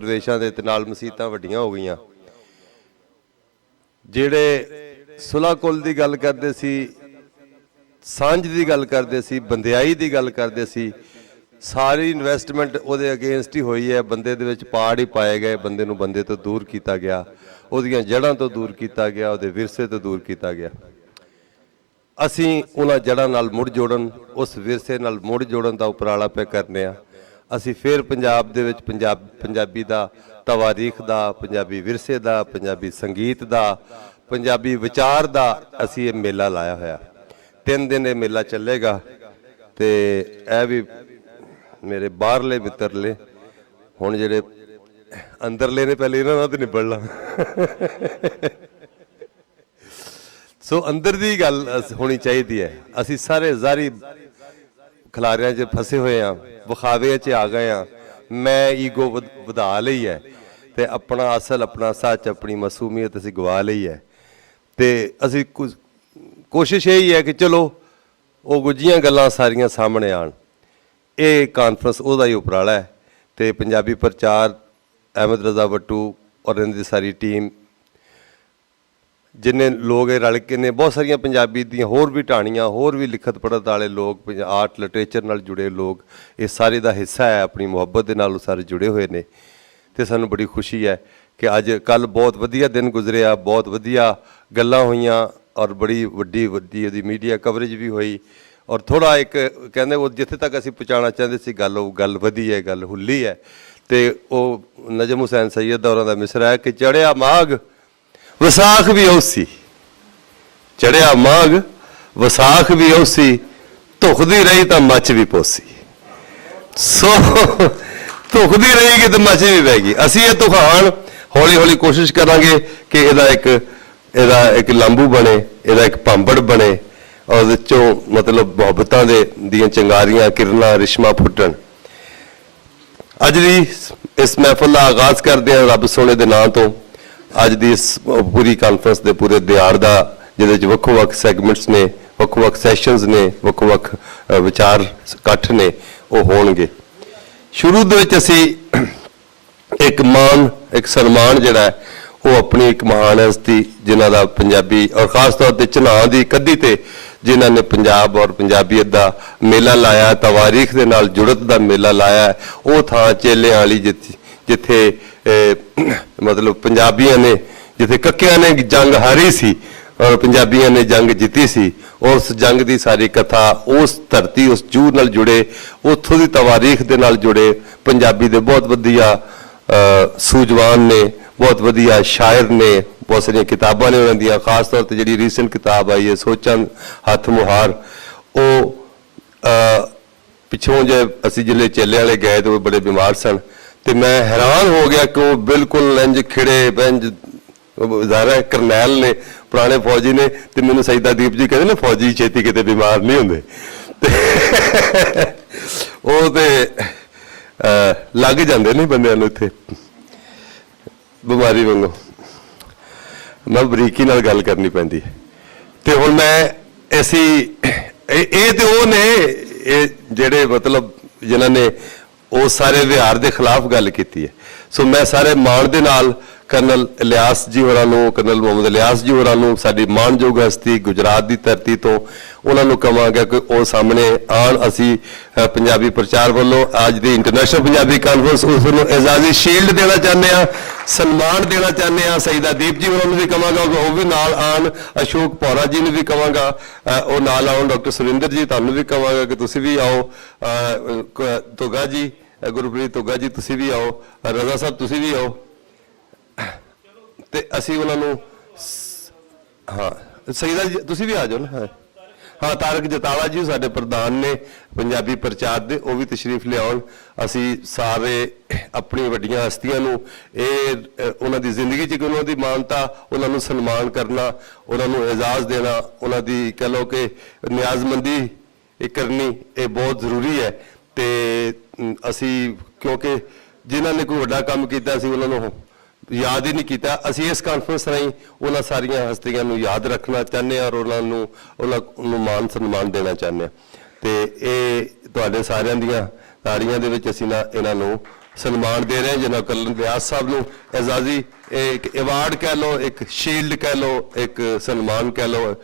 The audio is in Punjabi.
ਦਰਵੇਸ਼ਾਂ ਦੇ ਤੇ ਨਾਲ ਮਸੀਤਾਂ ਵੱਡੀਆਂ ਹੋ ਗਈਆਂ। ਜਿਹੜੇ ਸੁਲ੍ਹਾ ਕੁਲ ਦੀ ਗੱਲ ਕਰਦੇ ਸੀ, ਸਾਂਝ ਦੀ ਗੱਲ ਕਰਦੇ ਸੀ, ਬੰਦਿਆਈ ਦੀ ਗੱਲ ਕਰਦੇ ਸੀ, ਸਾਰੀ ਇਨਵੈਸਟਮੈਂਟ ਉਹਦੇ ਅਗੇਂਸਟ ਹੀ ਹੋਈ ਹੈ। ਬੰਦੇ ਦੇ ਵਿੱਚ ਪਾੜ ਹੀ ਪਾਏ ਗਏ, ਬੰਦੇ ਨੂੰ ਬੰਦੇ ਤੋਂ ਦੂਰ ਕੀਤਾ ਗਿਆ, ਉਹਦੀਆਂ ਜੜ੍ਹਾਂ ਤੋਂ ਦੂਰ ਕੀਤਾ ਗਿਆ, ਉਹਦੇ ਵਿਰਸੇ ਤੋਂ ਦੂਰ ਕੀਤਾ ਗਿਆ। ਅਸੀਂ ਉਹਨਾਂ ਜੜ੍ਹਾਂ ਨਾਲ ਮੁੜ ਜੋੜਨ, ਉਸ ਵਿਰਸੇ ਨਾਲ ਮੁੜ ਜੋੜਨ ਦਾ ਉਪਰਾਲਾ ਪੈ ਕਰਨੇ ਆ। ਅਸੀਂ ਫਿਰ ਪੰਜਾਬ ਦੇ ਵਿੱਚ ਪੰਜਾਬੀ ਦਾ ਤਵਾਰੀਖ ਦਾ, ਪੰਜਾਬੀ ਵਿਰਸੇ ਦਾ, ਪੰਜਾਬੀ ਸੰਗੀਤ ਦਾ, ਪੰਜਾਬੀ ਵਿਚਾਰ ਦਾ ਅਸੀਂ ਇਹ ਮੇਲਾ ਲਾਇਆ ਹੋਇਆ। 3 ਦਿਨ ਇਹ ਮੇਲਾ ਚੱਲੇਗਾ। ਤੇ ਇਹ ਵੀ ਮੇਰੇ ਬਾਹਰਲੇ ਮਿੱਤਰਲੇ, ਹੁਣ ਜਿਹੜੇ ਅੰਦਰਲੇ ਨੇ ਪਹਿਲੇ ਇਹਨਾਂ ਨਾਲ ਤਾਂ ਨਿਬੜਨਾ। ਸੋ ਅੰਦਰ ਦੀ ਗੱਲ ਹੋਣੀ ਚਾਹੀਦੀ ਹੈ। ਅਸੀਂ ਸਾਰੇ ਜ਼ਾਰੀ ਖਿਲਾਰਿਆਂ 'ਚ ਫਸੇ ਹੋਏ ਹਾਂ, ਵਿਖਾਵੇ 'ਚ ਆ ਗਏ ਹਾਂ। ਮੈਂ ਈਗੋ ਵਧਾ ਲਈ ਹੈ ਤੇ ਆਪਣਾ ਅਸਲ, ਆਪਣਾ ਸੱਚ, ਆਪਣੀ ਮਾਸੂਮੀਅਤ ਅਸੀਂ ਗਵਾ ਲਈ ਹੈ। ਤੇ ਅਸੀਂ ਕੋਸ਼ਿਸ਼ ਇਹੀ ਹੈ ਕਿ ਚਲੋ ਉਹ ਗੁੱਝੀਆਂ ਗੱਲਾਂ ਸਾਰੀਆਂ ਸਾਹਮਣੇ ਆਉਣ। ਇਹ ਕਾਨਫਰੰਸ ਉਹਦਾ ਹੀ ਉਪਰਾਲਾ ਹੈ। ਤੇ ਪੰਜਾਬੀ ਪ੍ਰਚਾਰ, ਅਹਿਮਦ ਰਜ਼ਾ ਵੱਟੂ ਔਰ ਇਹਨਾਂ ਦੀ ਸਾਰੀ ਟੀਮ, ਜਿੰਨੇ ਲੋਕ ਇਹ ਰਲ ਕੇ ਨੇ, ਬਹੁਤ ਸਾਰੀਆਂ ਪੰਜਾਬੀ ਦੀਆਂ ਹੋਰ ਵੀ ਢਾਣੀਆਂ, ਹੋਰ ਵੀ ਲਿਖਤ ਪੜ੍ਹਤ ਵਾਲੇ ਲੋਕ, ਆਰਟ ਲਿਟਰੇਚਰ ਨਾਲ ਜੁੜੇ ਲੋਕ, ਇਹ ਸਾਰੇ ਦਾ ਹਿੱਸਾ ਹੈ। ਆਪਣੀ ਮੁਹੱਬਤ ਦੇ ਨਾਲ ਉਹ ਸਾਰੇ ਜੁੜੇ ਹੋਏ ਨੇ। ਤੇ ਸਾਨੂੰ ਬੜੀ ਖੁਸ਼ੀ ਹੈ ਕਿ ਅੱਜ ਕੱਲ੍ਹ ਬਹੁਤ ਵਧੀਆ ਦਿਨ ਗੁਜ਼ਰਿਆ, ਬਹੁਤ ਵਧੀਆ ਗੱਲਾਂ ਹੋਈਆਂ ਔਰ ਬੜੀ ਵੱਡੀ ਉਹਦੀ ਮੀਡੀਆ ਕਵਰੇਜ ਵੀ ਹੋਈ। ਔਰ ਥੋੜ੍ਹਾ ਇੱਕ ਕਹਿੰਦੇ ਉਹ ਜਿੱਥੇ ਤੱਕ ਅਸੀਂ ਪਹੁੰਚਾਉਣਾ ਚਾਹੁੰਦੇ ਸੀ ਗੱਲ, ਉਹ ਗੱਲ ਵਧੀ ਹੈ, ਗੱਲ ਹੁੱਲੀ ਹੈ। ਤੇ ਉਹ ਨਜਮ ਹੁਸੈਨ ਸੈਯਦ ਹੋਰਾਂ ਦਾ ਮਿਸਰਾ ਹੈ ਕਿ ਚੜ੍ਹਿਆ ਮਾਘ ਵਿਸਾਖ ਵੀ ਔਸੀ, ਚੜ੍ਹਿਆ ਮਾਘ ਵਿਸਾਖ ਵੀ ਔਸੀ, ਧੁਖਦੀ ਰਹੀ ਤਾਂ ਮੱਚ ਵੀ ਪੋਸੀ। ਸੋ ਧੁਖਦੀ ਰਹੇਗੀ ਤਾਂ ਮੱਚ ਵੀ ਪੈਗੀ। ਅਸੀਂ ਇਹ ਤੂਫਾਨ ਹੌਲੀ ਹੌਲੀ ਕੋਸ਼ਿਸ਼ ਕਰਾਂਗੇ ਕਿ ਇਹਦਾ ਇੱਕ ਲਾਂਬੂ ਬਣੇ, ਇਹਦਾ ਇੱਕ ਭਾਂਬੜ ਬਣੇ, ਔਰ ਉਹਦੇ 'ਚੋਂ ਮਤਲਬ ਮੁਹੱਬਤਾਂ ਦੀਆਂ ਚੰਗਾਰੀਆਂ, ਕਿਰਨਾਂ, ਰਿਸ਼ਮਾਂ ਫੁੱਟਣ। ਅੱਜ ਦੀ ਇਸ ਮਹਿਫਲ ਦਾ ਆਗਾਜ਼ ਕਰਦੇ ਹਾਂ ਰੱਬ ਸੋਹਣੇ ਦੇ ਨਾਂ ਤੋਂ। ਅੱਜ ਦੀ ਇਸ ਪੂਰੀ ਕਾਨਫਰੰਸ ਦੇ ਪੂਰੇ ਦਿਹਾੜ ਦਾ, ਜਿਹਦੇ 'ਚ ਵੱਖੋ ਵੱਖ ਸੈਗਮੈਂਟਸ ਨੇ, ਵੱਖੋ ਵੱਖ ਸੈਸ਼ਨਸ ਨੇ, ਵੱਖੋ ਵੱਖ ਵਿਚਾਰ ਇਕੱਠ ਨੇ, ਉਹ ਹੋਣਗੇ। ਸ਼ੁਰੂ ਦੇ ਵਿੱਚ ਅਸੀਂ ਇੱਕ ਮਾਣ, ਇੱਕ ਸਨਮਾਨ ਜਿਹੜਾ ਹੈ ਉਹ ਆਪਣੀ ਇੱਕ ਮਹਾਨ ਹਸਤੀ, ਜਿਨ੍ਹਾਂ ਦਾ ਪੰਜਾਬੀ ਔਰ ਖ਼ਾਸ ਤੌਰ 'ਤੇ ਚਨਾਹ ਦੀ ਕੱਢੀ ਤੇ ਜਿਨ੍ਹਾਂ ਨੇ ਪੰਜਾਬ ਔਰ ਪੰਜਾਬੀਅਤ ਦਾ ਮੇਲਾ ਲਾਇਆ, ਤਵਾਰੀਖ ਦੇ ਨਾਲ ਜੁੜਤ ਦਾ ਮੇਲਾ ਲਾਇਆ, ਉਹ ਥਾਂ ਚੇਲਿਆਂ ਵਾਲੀ ਜਿੱਥੇ ਮਤਲਬ ਪੰਜਾਬੀਆਂ ਨੇ, ਜਿੱਥੇ ਕੱਕਿਆਂ ਨੇ ਜੰਗ ਹਾਰੀ ਸੀ ਔਰ ਪੰਜਾਬੀਆਂ ਨੇ ਜੰਗ ਜਿੱਤੀ ਸੀ, ਉਸ ਜੰਗ ਦੀ ਸਾਰੀ ਕਥਾ ਉਸ ਧਰਤੀ, ਉਸ ਜੂਹ ਨਾਲ ਜੁੜੇ, ਉੱਥੋਂ ਦੀ ਤਵਾਰੀਖ ਦੇ ਨਾਲ ਜੁੜੇ ਪੰਜਾਬੀ ਦੇ ਬਹੁਤ ਵਧੀਆ ਸੂਝਵਾਨ ਨੇ, ਬਹੁਤ ਵਧੀਆ ਸ਼ਾਇਰ ਨੇ, ਬਹੁਤ ਸਾਰੀਆਂ ਕਿਤਾਬਾਂ ਨੇ ਉਹਨਾਂ ਦੀਆਂ। ਖਾਸ ਤੌਰ 'ਤੇ ਜਿਹੜੀ ਰੀਸੈਂਟ ਕਿਤਾਬ ਆਈ ਹੈ ਸੋਚਾਂ ਹੱਥ ਮੁਹਾਰ, ਉਹ ਪਿੱਛੋਂ ਜੇ ਅਸੀਂ ਜਿਹੜੇ ਚੇਲੇ ਵਾਲੇ ਗਏ ਤਾਂ ਉਹ ਬੜੇ ਬਿਮਾਰ ਸਨ ਤੇ ਮੈਂ ਹੈਰਾਨ ਹੋ ਗਿਆ ਕਿ ਉਹ ਬਿਲਕੁਲ ਇੰਜ ਖਿੜੇ, ਇੰਜ ਜ਼ਾਰਾ ਕਰਨੈਲ ਨੇ, ਪੁਰਾਣੇ ਫੌਜੀ ਨੇ। ਤੇ ਮੈਨੂੰ ਸਈਦਾ ਦੀਪ ਜੀ ਕਹਿੰਦੇ ਨੇ ਫੌਜੀ ਛੇਤੀ ਕਿਤੇ ਬਿਮਾਰ ਨਹੀਂ ਹੁੰਦੇ। ਤੇ ਉਹ ਤੇ ਲੱਗ ਜਾਂਦੇ ਨੇ ਬੰਦਿਆਂ ਨੂੰ ਇੱਥੇ ਬਿਮਾਰੀ ਵਾਂਗੂ। ਮੈਂ ਬਰੀਕੀ ਨਾਲ ਗੱਲ ਕਰਨੀ ਪੈਂਦੀ ਹੈ। ਤੇ ਹੁਣ ਮੈਂ ਇਹ ਤੇ ਉਹ ਨੇ ਇਹ ਜਿਹੜੇ ਮਤਲਬ ਜਿਨ੍ਹਾਂ ਨੇ ਉਸ ਸਾਰੇ ਵਿਹਾਰ ਦੇ ਖਿਲਾਫ ਗੱਲ ਕੀਤੀ ਹੈ। ਸੋ ਮੈਂ ਸਾਰੇ ਮਾਣ ਦੇ ਨਾਲ ਕਰਨਲ ਇਲਿਆਸ ਜੀ ਹੋਰਾਂ ਨੂੰ, ਕਰਨਲ ਮੁਹੰਮਦ ਇਲਿਆਸ ਜੀ ਹੋਰਾਂ ਨੂੰ, ਸਾਡੀ ਮਾਣਯੋਗ ਹਸਤੀ ਗੁਜਰਾਤ ਦੀ ਧਰਤੀ ਤੋਂ, ਉਹਨਾਂ ਨੂੰ ਕਹਾਂਗਾ ਕਿ ਉਹ ਸਾਹਮਣੇ ਆਉਣ। ਅਸੀਂ ਪੰਜਾਬੀ ਪ੍ਰਚਾਰ ਵੱਲੋਂ ਅੱਜ ਦੀ ਇੰਟਰਨੈਸ਼ਨਲ ਪੰਜਾਬੀ ਕਾਨਫਰੰਸ ਉਸ ਨੂੰ ਇਜਾਜ਼ੀ ਸ਼ੀਲਡ ਦੇਣਾ ਚਾਹੁੰਦੇ ਹਾਂ, ਸਨਮਾਨ ਦੇਣਾ ਚਾਹੁੰਦੇ ਹਾਂ। ਸਈਦਾ ਦੀਪ ਜੀ ਹੋਰਾਂ ਨੂੰ ਵੀ ਕਹਾਂਗਾ ਕਿ ਉਹ ਵੀ ਨਾਲ ਆਉਣ। ਅਸ਼ੋਕ ਭੌਰਾ ਜੀ ਨੂੰ ਵੀ ਕਹਾਂਗਾ ਉਹ ਨਾਲ ਆਉਣ। ਡਾਕਟਰ ਸੁਰਿੰਦਰ ਜੀ ਤੁਹਾਨੂੰ ਵੀ ਕਹਾਂਗਾ ਕਿ ਤੁਸੀਂ ਵੀ ਆਓ। ਧੁੱਗਾ ਜੀ, ਗੁਰਪ੍ਰੀਤ ਧੁੱਗਾ ਜੀ ਤੁਸੀਂ ਵੀ ਆਓ। ਰਜ਼ਾ ਸਾਹਿਬ ਤੁਸੀਂ ਵੀ ਆਓ। ਤੇ ਅਸੀਂ ਉਹਨਾਂ ਨੂੰ, ਹਾਂ ਸਈਦਾ ਜੀ ਤੁਸੀਂ ਵੀ ਆ ਜਾਓ ਨਾ। ਹਾਂ ਤਾਰਕ ਜਤਾਵਾ ਜੀ ਸਾਡੇ ਪ੍ਰਧਾਨ ਨੇ ਪੰਜਾਬੀ ਪ੍ਰਚਾਰ ਦੇ, ਉਹ ਵੀ ਤਸ਼ਰੀਫ ਲਿਆਉਣ। ਅਸੀਂ ਸਾਰੇ ਆਪਣੀ ਵੱਡੀਆਂ ਹਸਤੀਆਂ ਨੂੰ ਉਹਨਾਂ ਦੀ ਜ਼ਿੰਦਗੀ 'ਚ ਉਹਨਾਂ ਦੀ ਮਾਨਤਾ, ਉਹਨਾਂ ਨੂੰ ਸਨਮਾਨ ਕਰਨਾ, ਉਹਨਾਂ ਨੂੰ ਇਜਾਜ਼ ਦੇਣਾ, ਉਹਨਾਂ ਦੀ ਕਹਿ ਲਓ ਕਿ ਨਿਆਜ਼ਮੰਦੀ ਕਰਨੀ, ਇਹ ਬਹੁਤ ਜ਼ਰੂਰੀ ਹੈ। ਤੇ ਅਸੀਂ ਕਿਉਂਕਿ ਜਿਨ੍ਹਾਂ ਨੇ ਕੋਈ ਵੱਡਾ ਕੰਮ ਕੀਤਾ ਸੀ ਉਹਨਾਂ ਨੂੰ ਯਾਦ ਹੀ ਨਹੀਂ ਕੀਤਾ। ਅਸੀਂ ਇਸ ਕਾਨਫਰੰਸ ਰਾਹੀਂ ਉਹਨਾਂ ਸਾਰੀਆਂ ਹਸਤੀਆਂ ਨੂੰ ਯਾਦ ਰੱਖਣਾ ਚਾਹੁੰਦੇ ਹਾਂ ਔਰ ਉਹਨਾਂ ਨੂੰ ਮਾਨ ਸਨਮਾਨ ਦੇਣਾ ਚਾਹੁੰਦੇ ਹਾਂ। ਤੇ ਇਹ ਤੁਹਾਡੇ ਸਾਰਿਆਂ ਦੀਆਂ ਤਾੜੀਆਂ ਦੇ ਵਿੱਚ ਅਸੀਂ ਇਹਨਾਂ ਨੂੰ ਸਨਮਾਨ ਦੇ ਰਹੇ ਹਾਂ ਜਨਾਬ ਕਲਨ ਵਿਆਸ ਸਾਹਿਬ ਨੂੰ ਐਜ਼ਾਜ਼ੀ ਇੱਕ ਐਵਾਰਡ ਕਹਿ ਲਓ, ਇੱਕ ਸ਼ੀਲਡ ਕਹਿ ਲਓ, ਇੱਕ ਸਨਮਾਨ ਕਹਿ ਲਓ,